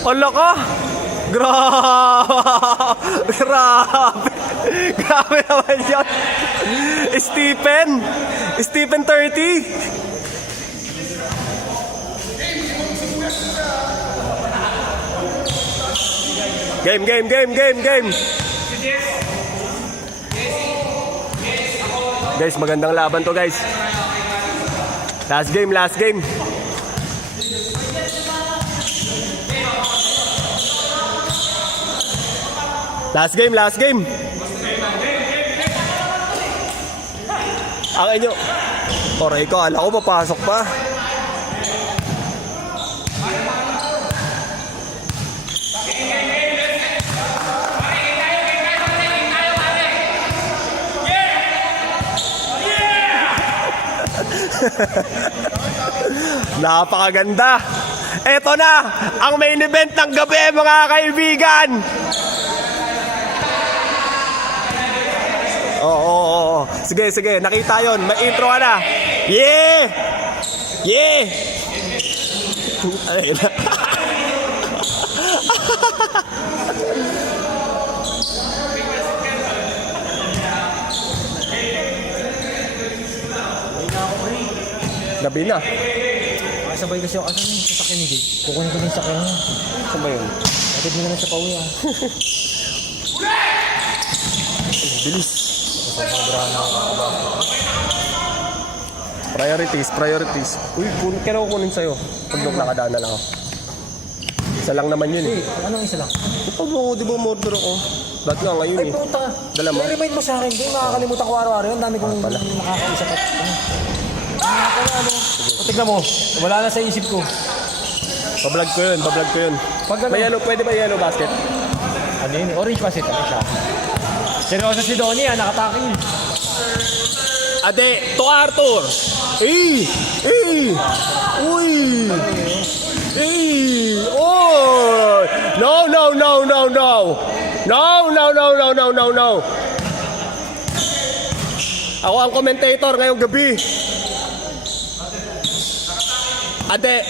Ala ka! Grabe! Grabe! Grabe naman yun! Stephen! Stephen 30! Game! Guys, magandang laban to guys. Last game. Last game. Ang inyo. Oray ko, ala ko papasok pa. Napakaganda. Eto na ang main event ng gabi mga kaibigan. Oo. Sige. Nakita yon. May intro ka na. Yeah! Ay, gabi na. Sabay kasi ako asan yung sasakyan ni Jade. Kukunin ko na yung sasakyan niya. Saan ba yun? Atid mo naman sa pauwi ah. Bilis. Sobrang na ako. Priorities. Uy, kailan ko kunin sa'yo? Pag nakadaan na lang ako. Isa lang naman yun eh. Anong isa lang? Ito mo, di ba umorder ako? Dati nga ngayon Ay eh. puta. Dala mo? I-remind mo sa akin. Hindi makakalimutan ko araw-araw yun. Dami kong makakaisap at O, tignan mo. Wala na sa isip ko. Pablog ko yun. Pag ano? May yellow, pwede ba yellow basket? Ano yun? Orange basket. Ano siya? Seryoso si Donnie ah. Nakatakil. Ade, to Arthur! Uy! Oh! No! Ako ang commentator ngayong gabi. Ade,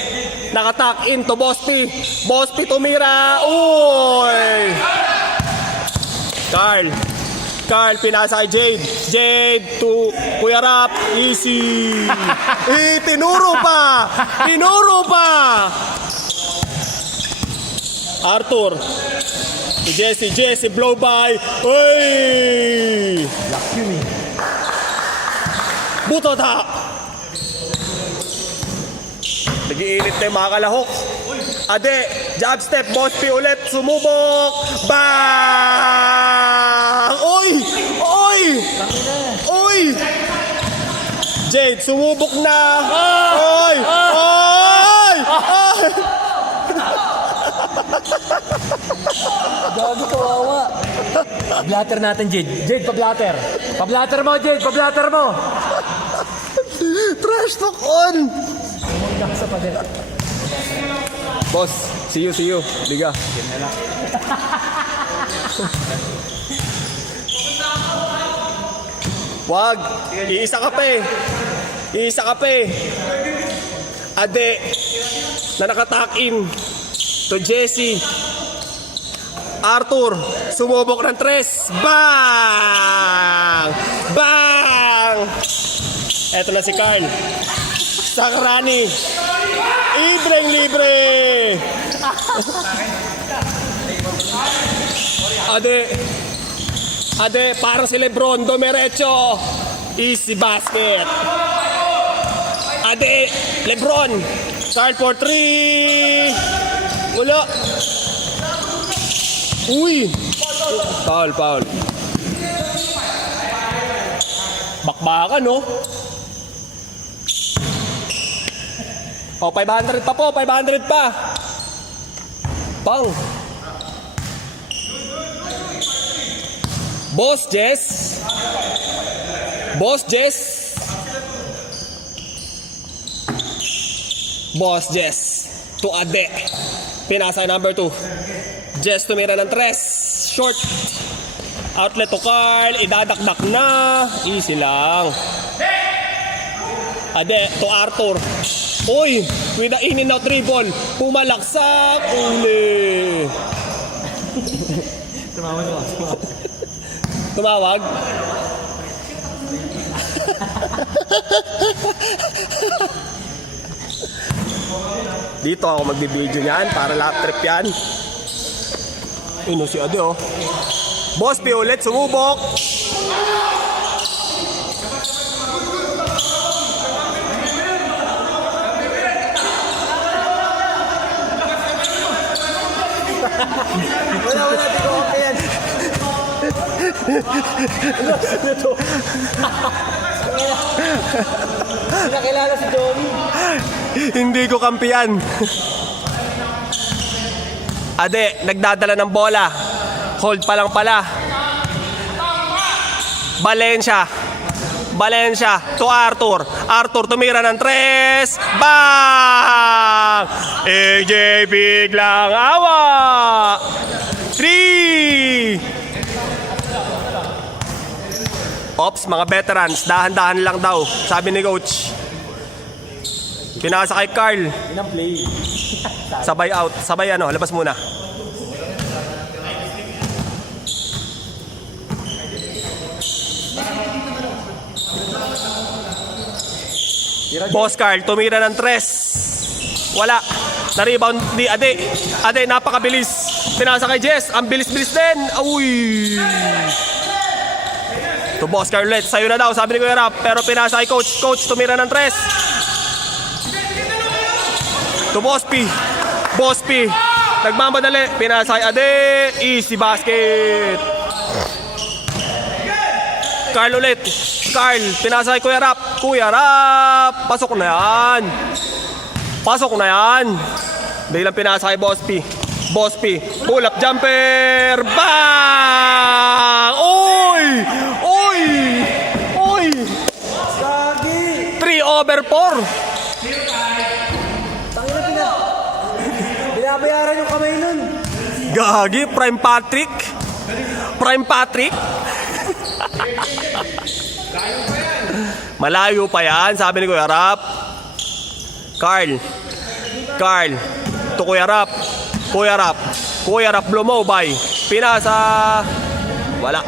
nakatak in to Bosti tumira. Uy! Carl, pinasa kay Jade to Kuya Rap, easy. Tinuro pa. Arthur. Si Jesse, blow by. Uy! Lock yun eh. Buto ta. Nag-iinit na yung mga kalahok. Ade, jab step, Bospi ulit, sumubok. Bang! Oy! Jade, sumubok na. Oy! Gagi kawawa. Pablatter natin, Jade. Jade, pablatter. Pablatter mo, Jade. Pablatter mo. Trash talk on. Nasa pa din. Boss, see you. Liga. Wag. Iisa ka pa eh. Ade, na nakatak in to Jesse. Arthur, sumubok ng tres. Bang! Eto na si Carl. Sakrani. Libre. Ade, parang si Lebron, Domerecho. Easy basket. Ade, Lebron. Carl for 3. Wala. Uy. Foul. Bakbakan, no? Oh, 500 pa po, 500 pa. Pang. Boss Jess to Ade. Pinasa number 2. Jess tumira ng tres. Short. Outlet to Carl. Idadakdak na. Easy lang. Ade to Arthur. Uy, with the in and out dribble. Pumalaksak. Uli. Tumawag? Dito ako magbibideo niyan para lap trip yan. Ino si Ade oh. Boss P ulit, sumubok. Wala, di ko okay yan. Nakilala si Johnny. Hindi ko kampiyan. Ade, nagdadala ng bola. Hold pa lang pala. Valencia. Valencia to Arthur. Arthur tumira ng 3. Bang! AJ biglang awa. 3. Ops, mga veterans, dahan-dahan lang daw, sabi ni coach. Pinasa kay Carl. Inang play. Sabay out, sabay ano, labas muna. Boss Carl, tumira ng 3. Wala. Na-rebound ni Ade. Ade, napakabilis. Pinasa kay Jess. Ang bilis-bilis din. Uy. To Boss Carl ulit. Sa'yo na daw, sabi ni Kuya Rap. Pero pinasa kay Coach. Coach, tumira ng 3. To Boss P. Boss P. Nagmamadali. Pinasa kay Ade. Easy basket. Carl ulit. Carl, pinasa kay Kuya Rap. Kuya Rap. Pasok na yan. Pasok na yan. Biglang pinasa kay Boss P. Boss P. Pull up jumper. Bang! Uy! Uy! Uy! Gagi! 3/4. Tangina binabayaran yung kamay nun. Gagi, Prime Patrick. Prime Patrick. Malayo pa yan, sabi ni Kuya Rap. Carl. Carl. To Kuya Rap. Kuya Rap. Kuya Rap Blumobay. Pinasa. Wala.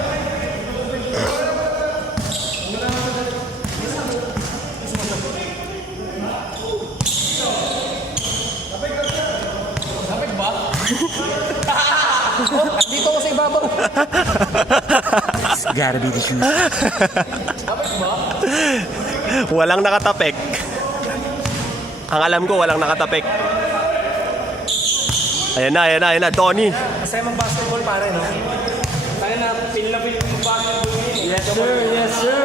Dito ko sa ibabaw. It's gotta be the truth. Walang nakatapek. Ang alam ko, walang nakatapek. Ayan na, ayan na, ayan na. Tony. Masaya mang basketball pare, no? Kaya na, pinlapin yung basketball yun. Yes, sir. Yes, sir.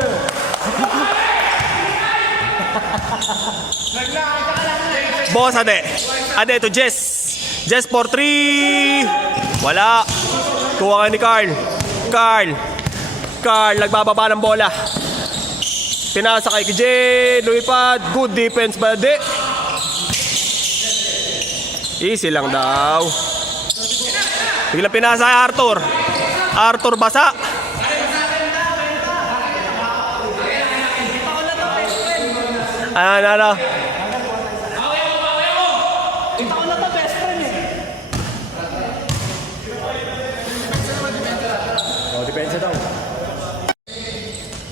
Boss, Ade. Ade to Jess. Jess for 3. Wala. Kuha nga ni Carl. Carl. Carl, nagbababa ng bola. Pinasa kay KJ. Lumipad. Good defense ba, Ade? Easy lang daw. Biglang pinasa kay Arthur. Arthur basa. Ano. Depensa daw.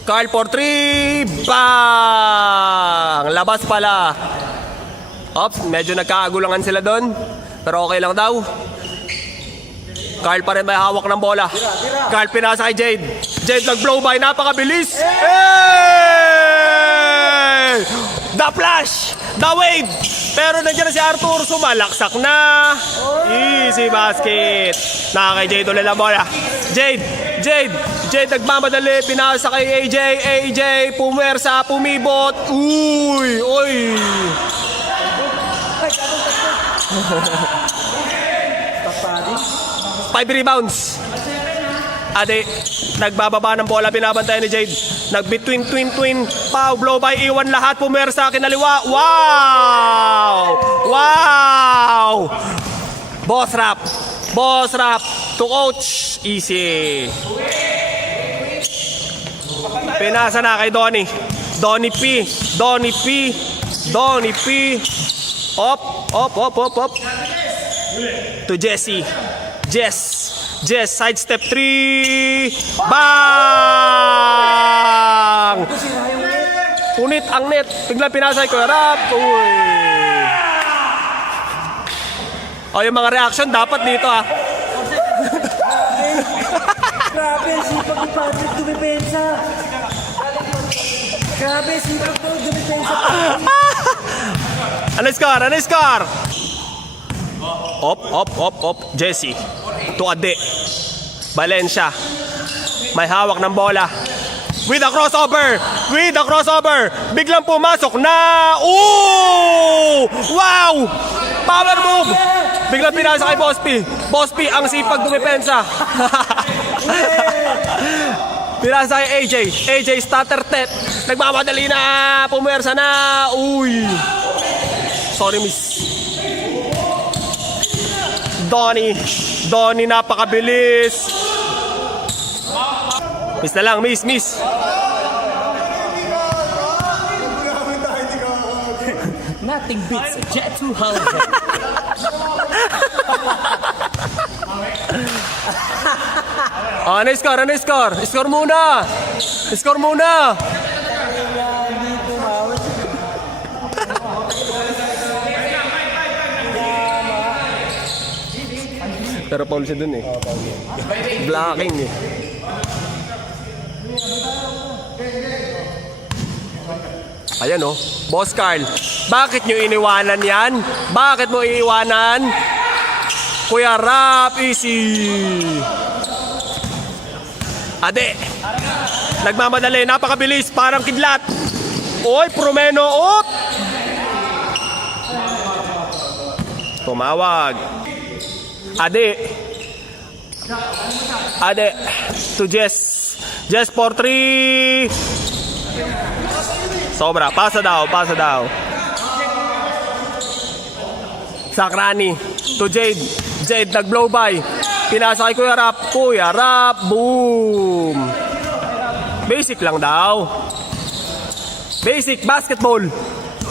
Carl for 3. Bang! Labas pala. Ops, medyo nagkaagulangan sila doon. Pero okay lang daw. Carl pa rin may hawak ng bola. Carl pinasa kay Jade. Jade nag-blow by. Napakabilis. Hey! The flash! The wave! Pero nandiyan na si Arthur. Sumalaksak na. Easy basket. Naka kay Jade ulit ang bola. Jade! Jade nagmamadali. Pinasa kay AJ. AJ pumwersa, pumibot. Uy! Uy! 5 rebounds. Ade, nagbababa ng bola, binabantayan ni Jade. Nag-between, twin. Pow, blow by, iwan lahat. Pumersa, kinaliwa. Wow! Boss rap. To coach. Easy. Pinasa na kay Donnie. Donnie P. Donnie P. Up. To Jesse. Jess, sidestep 3. Bang! Punit ang net. Biglang pinasay ko. Harap. Uy. O, yung mga reaction dapat dito ah. Grabe, sipag ni Patrick dumipensa. Grabe, sipag mo dumipensa. Ano score? Op. Jesse. To Ade. Valencia. May hawak ng bola. With a crossover. Biglang pumasok na. Ooh! Wow! Power move. Biglang pinasa kay Boss P ang sipag dumipensa. Pinasa kay AJ starter tet. Nagmamadali na. Pumuwersa na. Uy. Sorry, miss. Donnie napakabilis. Miss na lang, miss. Nothing beats a Jet 200. Ano score? Score muna. Pero Paul siya dun eh. Blocking eh. Ayan oh, Boss Carl. Bakit nyo iniwanan yan? Bakit mo iiwanan? Kuya Rap, easy. Ade. Nagmamadali, napakabilis, parang kidlat. Oy, Promeno, op! Tumawag. Ade to Jess for 3. Sobra, pasa daw. Sakrani to Jade nag-blow by. Pinasa kay Kuya Rap, boom. Basic lang daw. Basic basketball.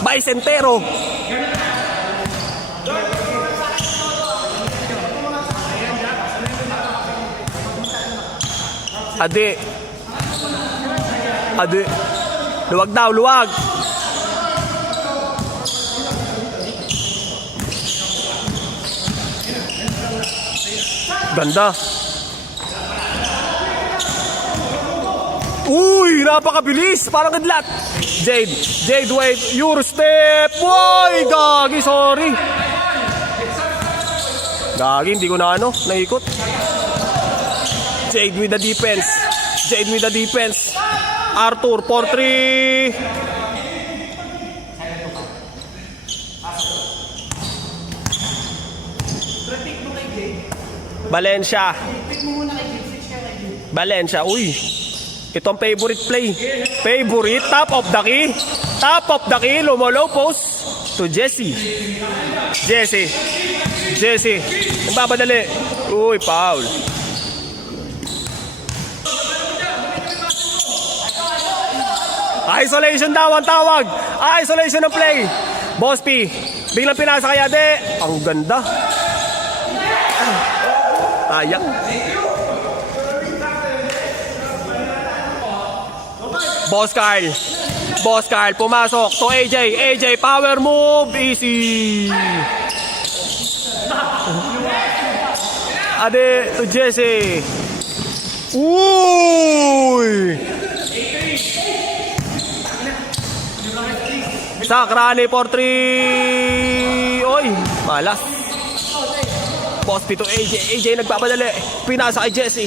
Bicentero. Ade. Luwag. Ganda. Uy, napakabilis. Parang kidlat. Jade, wait. Eurostep. Uy, gagi, sorry. Gagi, hindi ko na naikot. Jade with the defense. Arthur, 4-3. Valencia, uy. Ito ang favorite play. Top of the key. Low post to Jesse. Nagbabadali. Uy, foul. Isolation daw ang tawag. Isolation ng play. Boss P. Biglang pinasa kay Ade. Ang ganda. Sayang. Boss Carl pumasok to AJ power move, easy. Ade to Jesse. Uy! Sakrani for 3. Oy, malas. Boss P to AJ nagpapadali. Pinasa kay Jesse,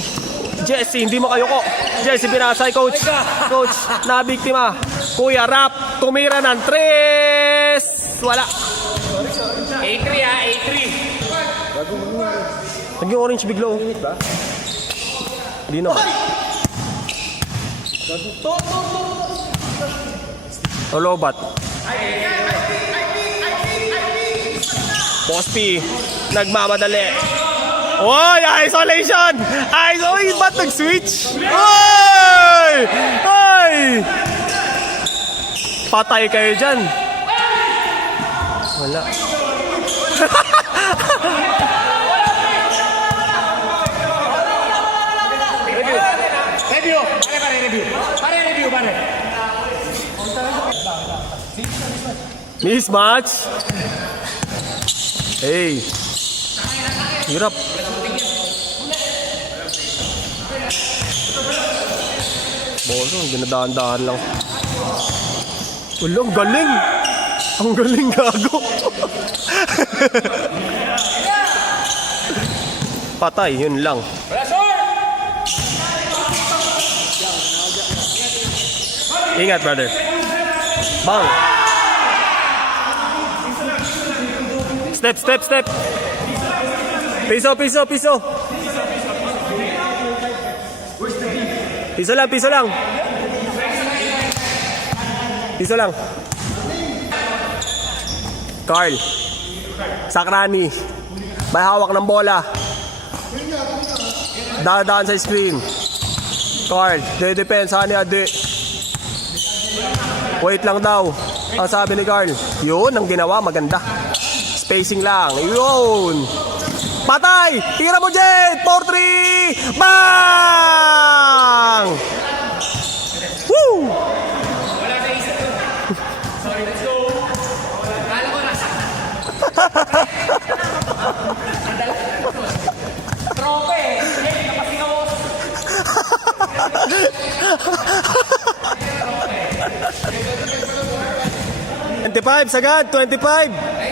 hindi mo kayo ko. Jesse pinasa kay coach, nabiktima. Kuya Rap, tumira ng 3. Wala. A3 A3. Naging orange bigla oh. Hindi naman. Olobat. Boss P, nagmamadali. Oy, isolation! Oy, ba't nag-switch? Oy! Patay kayo dyan. Wala. Review! Pare, review, pare. Mismatch. Hey. Hirap. Boso, dinadaan-daan lang. Wala, ang galing. Ang galing, gago. Patay, yun lang. Ingat, brother. Bang. Step, step, step. Piso, piso, piso. Piso lang, piso lang. Piso lang. Carl. Sakrani. May hawak ng bola. Dadaan sa screen. Carl, de-depensa ni Ade. Wait lang daw. Ang sabi ni Carl. Yun, ang ginawa, maganda. Spacing lang. Yun. Patay! Tira mo, Jet! 4-3! Bang! Woo! Trope! Napasingaw ako. 25, sagad, 25.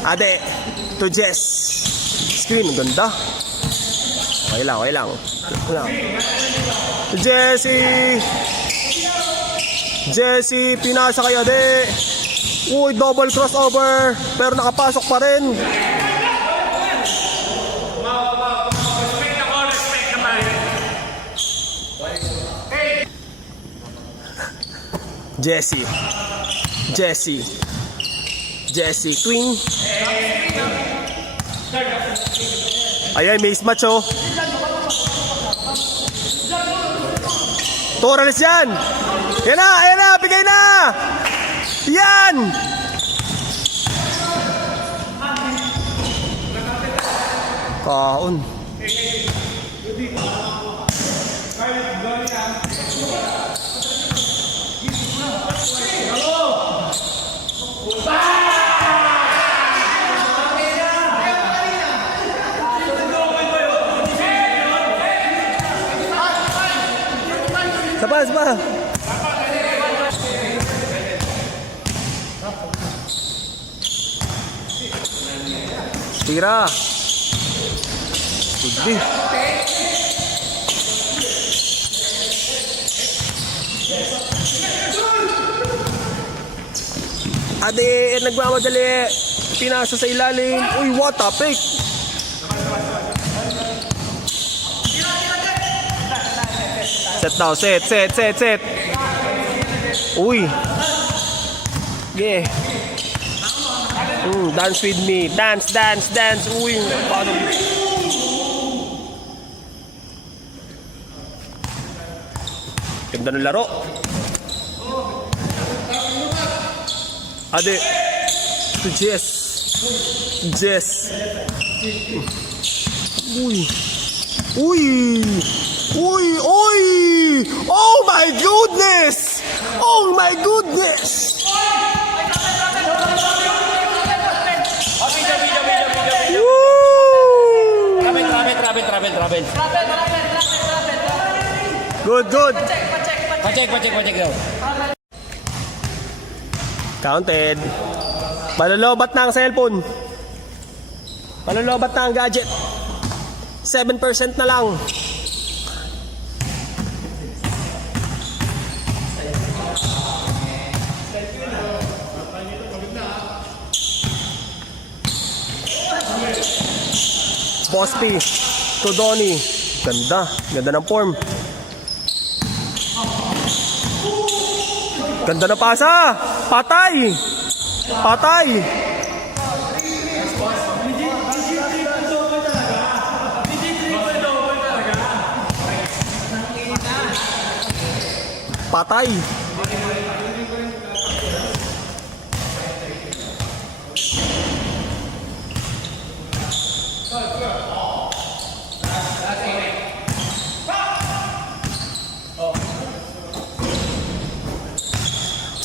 Ade, to Jess. Screen, ang ganda. Okay lang, okay lang. Jessie! Jessie, pinasa kay Ade. Uy, double crossover. Pero nakapasok pa rin. Jessie. Jessie. Jessie. Twin. Ayan, mismatch oh. Torres yan. Yan na. Bigay na. Yan. Kaon. Sapa. Tira. Good. Ade, nagmamadali. Pinasa sa ilalim. Uy, what a pick. Set daw, set. Uy. Yeah. Dance with me. Dance. Uy. Paano? Ganda ng laro. Ade. To Jess. Uy. Oh my goodness. Travel. Good. Pacheck daw. Counted. Malolobat na ang cellphone. Malolobat na ang gadget. 7% na lang. Boss P to Donnie. Ganda ng form. Ganda na pasa. Patay. Patay.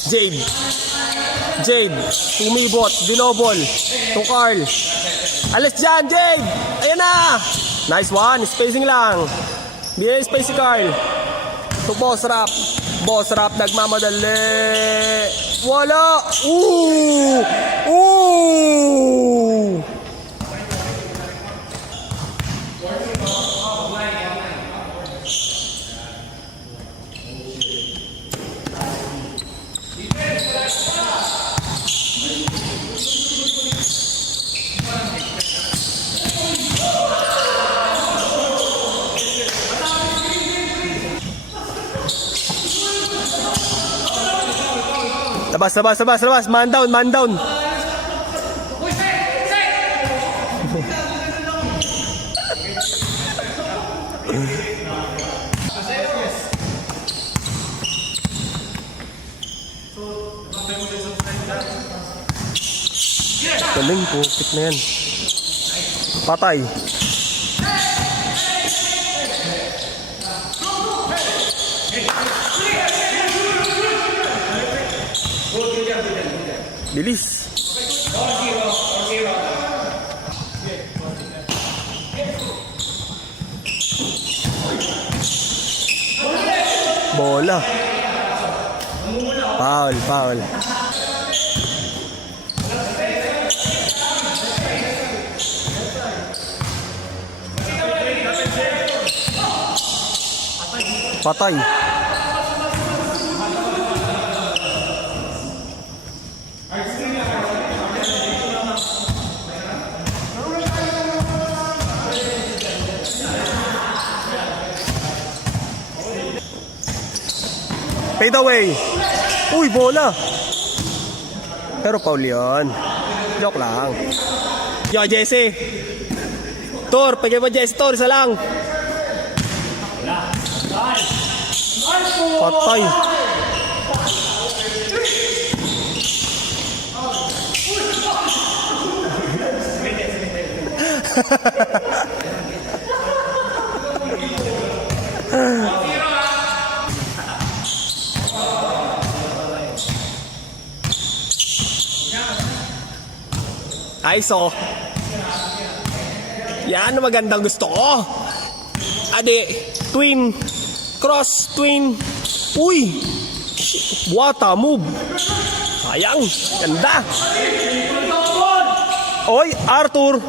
Jade. Jade. Tumibot. Dinobol. To Carl. Alis dyan, Jade. Ayan na. Nice one. Spacing lang. Bigay space si Carl. To Boss Rap. Boss Rap nagmamadali. Wala. Ooh. Ooh. Labas. Man down. Galing po, pick na yan. Patay. Bilis. Bola. Foul. Patay. Fade away. Uy, bola. Pero foul yun. Joke lang. Yo, Jesse. Tor, pagay mo Jesse. Tor, isa lang. Patay. ISO. Yan ang magandang gusto ko. Ade, twin, cross, twin. Uy! What a move! Sayang! Ganda! Oy, Arthur!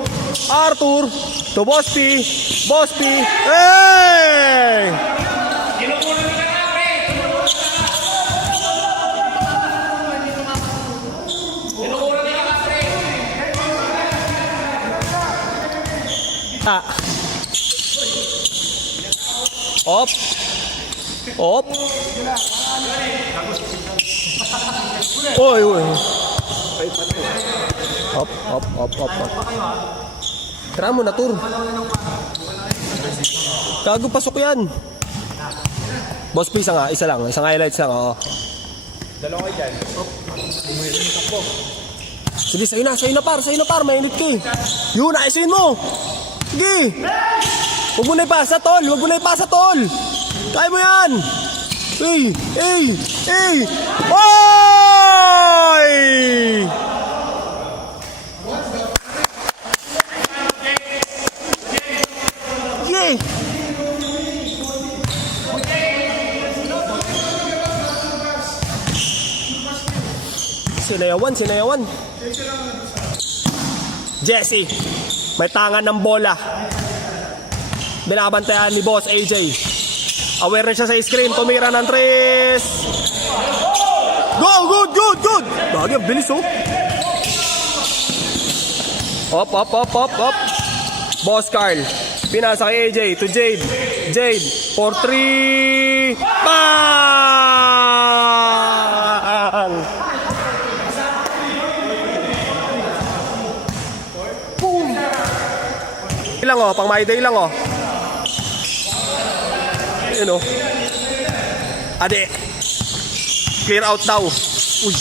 To Boss P! Hey! Op. Oy. Op. Tara mo na, Tur. Gago, pasok yan. Boss P, isa lang. Isang highlights lang, oo. Dalawa kayo dyan. Sige, sa'yo na, par. Mainit ka eh. Yun, ayusin mo. Sige. Huwag mo na ipasa, tol. Kaya mo yan. Hey. Oy! Yeah. Sinayawan. Jesse. May tangan ng bola. Binabantayan ni Boss AJ. Aware na siya sa screen. Tumira ng 3. Go! Good! Bagay, bilis oh. Op. Boss Carl. Pinasa kay AJ to Jade. For 3. Bang! Boom! Ilang oh, pang my day lang oh. Ano? Ade. Clear out daw. Uy.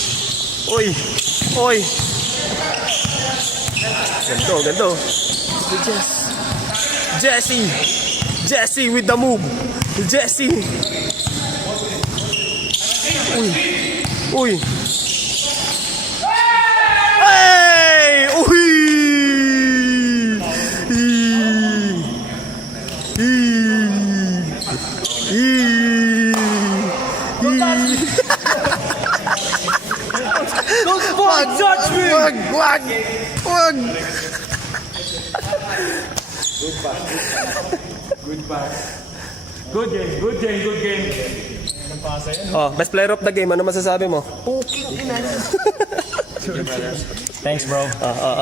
Gando. Jesse with the move. Uy! Hey! Uy! Don't touch me! Wag! Good game, good game, good game. Oh, best player of the game. Ano masasabi mo? Thanks, bro.